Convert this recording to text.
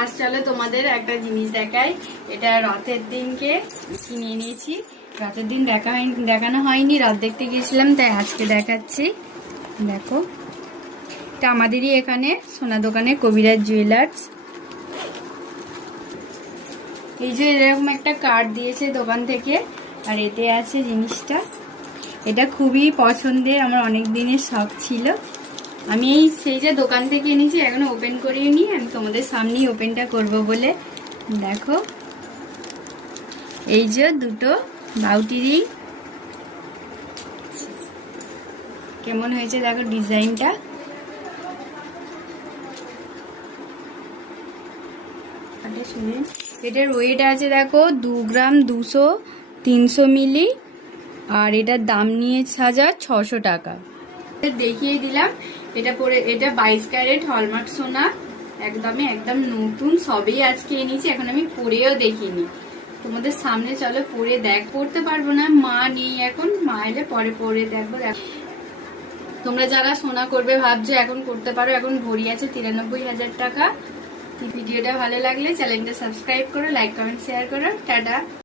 আজ চলো তোমাদের একটা জিনিস দেখাই। এটা রথের দিনকে কিনে নিয়েছি। রথের দিন দেখানো হয়নি, রথ দেখতে গিয়েছিলাম, তাই আজকে দেখাচ্ছি। দেখো, এটা আমাদেরই এখানে সোনা দোকানে কবিরাজ জুয়েলার্স। এই যে এরকম একটা কার্ড দিয়েছে দোকান থেকে, আর এতে আছে জিনিসটা। এটা খুবই পছন্দের, আমার অনেক দিনের শখ ছিল। আমি এই সেই যে দোকান থেকে এনেছি, এখনো ওপেন করিনি। আমি তোমাদের সামনেই ওপেনটা করব বলে। দেখো, এই যে দুটো বাউটিরই কেমন হয়েছে দেখো ডিজাইনটা। এটার ওয়েট আছে দেখো 2 গ্রাম 200 300 মিলি, আর এটার দাম নিয়েছে 1600 টাকা। দেখিয়ে দিলাম। এটা 22 ক্যারেট হলমার্ক সোনা, একদম নতুন, সবেই আজকে এনেছি। এখন আমি পরেও দেখিনি, তোমাদের সামনে চলো পরে পড়তে পারবো না, মা নেই এখন, মা এলে পরে পরে দেখবো। তোমরা যারা সোনা করবে ভাবছো এখন করতে পারো, এখন ভরি আছে 93,000 টাকা। ভিডিওটা ভালো লাগলে চ্যানেলটা সাবস্ক্রাইব করো, লাইক কমেন্ট শেয়ার করো। টাটা।